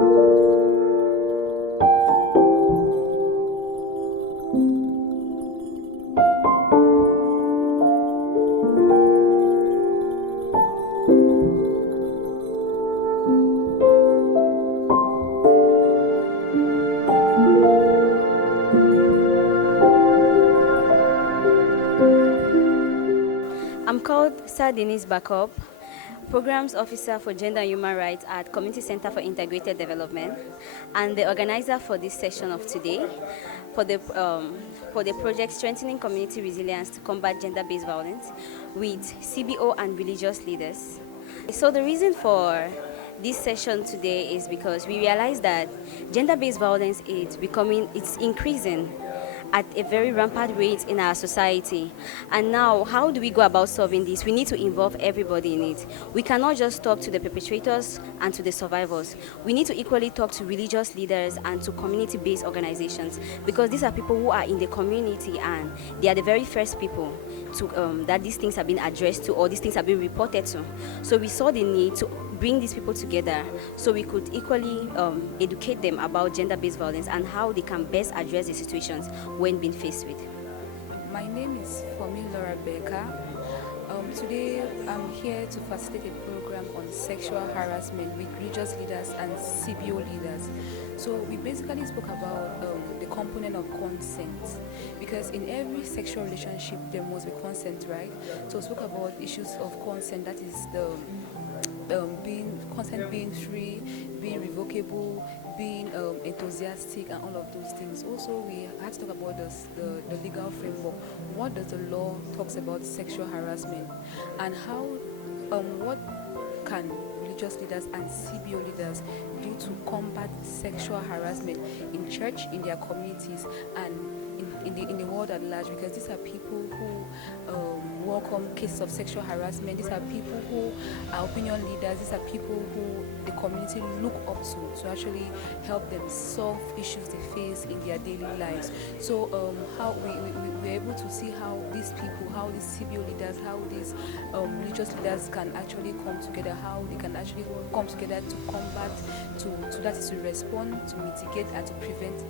I'm called Sir Denise Backup, Programs Officer for Gender and Human Rights at Community Center for Integrated Development, and the organizer for this session of today for the project Strengthening Community Resilience to Combat Gender-Based Violence with CBO and religious leaders. So the reason for this session today is because we realize that gender-based violence it's increasing at a very rampant rate in our society. And now, how do we go about solving this? We need to involve everybody in it. We cannot just talk to the perpetrators and to the survivors. We need to equally talk to religious leaders and to community-based organizations, because these are people who are in the community and they are the very first people to that these things have been addressed to, or these things have been reported to. So we saw the need to bring these people together so we could equally educate them about gender-based violence and how they can best address the situations when being faced with. My name is Laura Becker. Today I'm here to facilitate a program on sexual harassment with religious leaders and CBO leaders. So we basically spoke about the component of consent, because in every sexual relationship there must be consent, right? So we spoke about issues of consent, that is the consent being free, being revocable, being enthusiastic, and all of those things. Also, we had to talk about the legal framework. What does the law talks about sexual harassment, and how what can religious leaders and CBO leaders do to combat sexual harassment in church, in their communities, and in the world at large, because these are people who welcome cases of sexual harassment. These are people who are opinion leaders. These are people who the community look up to actually help them solve issues they face in their daily lives. So how we were able to see how these people, how these CBO leaders, how these religious leaders can actually come together, how they can actually come together to combat, to respond, to mitigate, and to prevent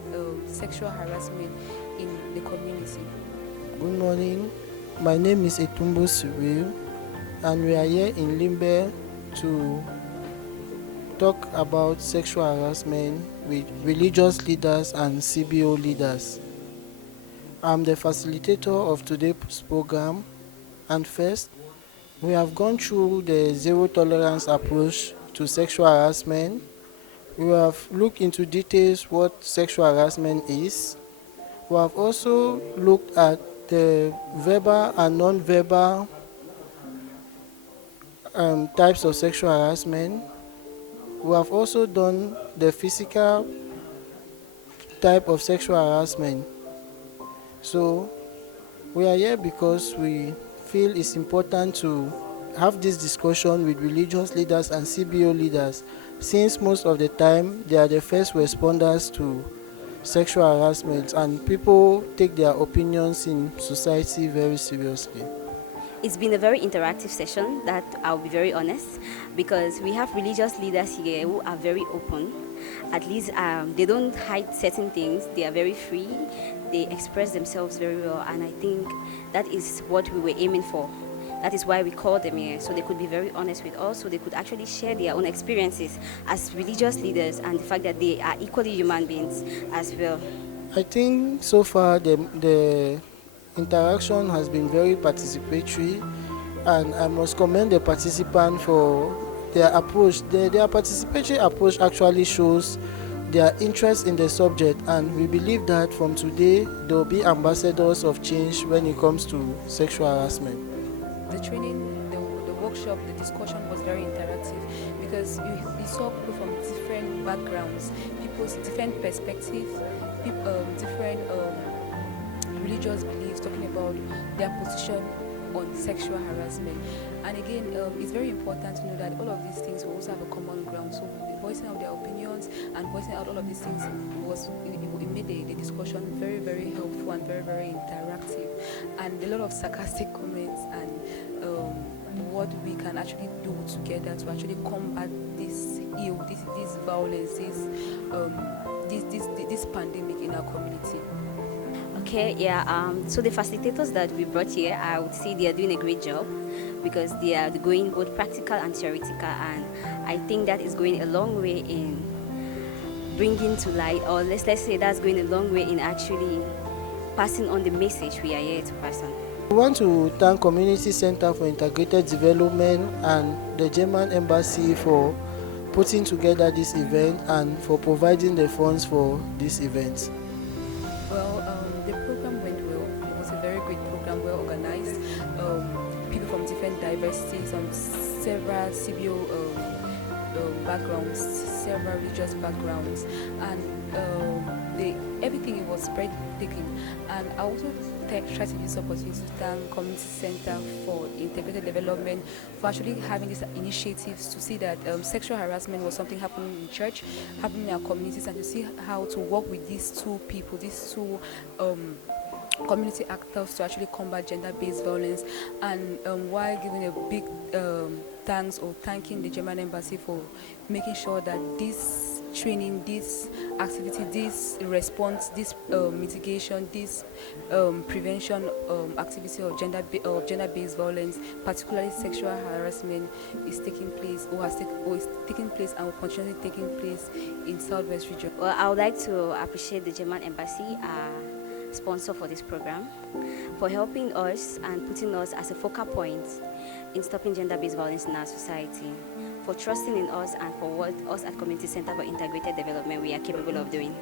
sexual harassment in the community. Good morning. My name is Etumbo Cyril, and we are here in Limbe to talk about sexual harassment with religious leaders and CBO leaders. I'm the facilitator of today's program, and first, we have gone through the zero tolerance approach to sexual harassment. We have looked into details what sexual harassment is. We have also looked at the verbal and non-verbal types of sexual harassment. We have also done the physical type of sexual harassment. So we are here because we feel it's important to have this discussion with religious leaders and CBO leaders, since most of the time they are the first responders to sexual harassment, and people take their opinions in society very seriously. It's been a very interactive session, that I'll be very honest, because we have religious leaders here who are very open. At least they don't hide certain things. They are very free. They express themselves very well, and I think that is what we were aiming for. That is why we called them here, so they could be very honest with us, so they could actually share their own experiences as religious leaders and the fact that they are equally human beings as well. I think so far the interaction has been very participatory, and I must commend the participants for their approach. Their participatory approach actually shows their interest in the subject, and we believe that from today there will be ambassadors of change when it comes to sexual harassment. The training, the workshop, the discussion was very interactive, because we saw people from different backgrounds, people's different perspectives, different religious beliefs, talking about their position on sexual harassment. And again, it's very important to know that all of these things will also have a common ground. So voicing out their opinions and voicing out all of these things it made the discussion very, very helpful and very, very interactive, and a lot of sarcastic comments and what we can actually do together to actually combat this ill, this violence, this pandemic in our community. Okay, yeah. So the facilitators that we brought here, I would say they are doing a great job because they are going both practical and theoretical, and I think that is going a long way in bringing to light, or let's say that's going a long way in actually passing on the message we are here to pass on. We want to thank Community Center for Integrated Development and the German Embassy for putting together this event and for providing the funds for this event. Well, the program went well. It was a very great program, well organized. People from different diversities, several CBO backgrounds, several religious backgrounds, and everything it was breathtaking. And I also try to use this opportunity to thank Community Center for Integrated Development for actually having these initiatives to see that sexual harassment was something happening in church, happening in our communities, and to see how to work with these two people, these two community actors to actually combat gender-based violence. And while giving a big thanks or thanking the German embassy for making sure that this training, this activity, this response, this mitigation, this prevention activity of gender-based violence, particularly sexual harassment, is taking place or is taking place and will continue taking place in Southwest region. Well, I would like to appreciate the German Embassy, sponsor for this program, for helping us and putting us as a focal point in stopping gender-based violence in our society, for trusting in us and for what us at Community Center for Integrated Development we are capable of doing.